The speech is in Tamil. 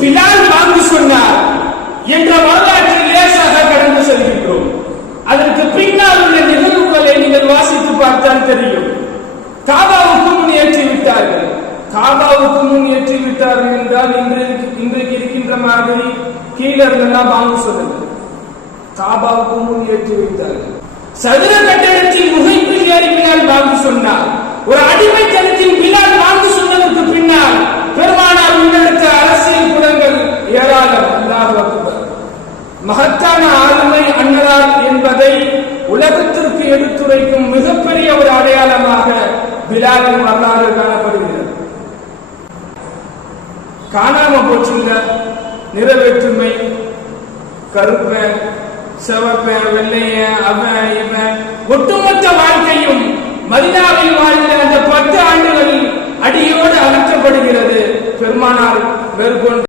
பிலால் வாங்கி சொன்னார் என்ற வரலாற்றை லேசாக கடந்து செல்கின்றோம். அதற்கு பின்னால் உள்ள நிகழ்வுகளை நீங்கள் வாசித்து பார்த்தால் தெரியும். காபாவுக்கு முன் ஏற்றி விட்டார்கள். காபாவுக்கு முன் ஏற்றி விட்டார்கள் என்றால் இன்றைக்கு இருக்கின்ற மாதிரி கீழே இருந்தெல்லாம் வாங்கி சொன்னது. காபாவுக்கு முன் ஏற்றி வைத்தார்கள். சதுர கட்டடத்தில் முகைப்பில் ஏறி பிலால் வாங்கி சொன்னார். ஒரு அடிமைத்தனத்தின் பிலால் வாங்கி சொன்னதற்கு பின்னால் பெருமானார் முன்னெடுத்த அரசியல் குணங்கள் ஏராளம். அல்லாஹ் அக்பர். மகத்தான ஆளுமை அன்னதார் என்பதை உலகத்திற்கு எடுத்துரைக்கும் மிகப்பெரிய ஒரு அடையாளமாக பிலாலின் வரலாறு காணப்படுகிறது. காணாம போச்சுங்க நிறைவேற்றுமை, கருப்ப செவப்ப வெள்ளைய அவன் இவன் ஒட்டுமொத்த வாழ்க்கையும் மதீனாவில் வாழ்ந்த அந்த 10 ஆண்டுகளில் அடியோடு அகற்றப்படுகிறது. பெருமானார் மேற்கொண்டு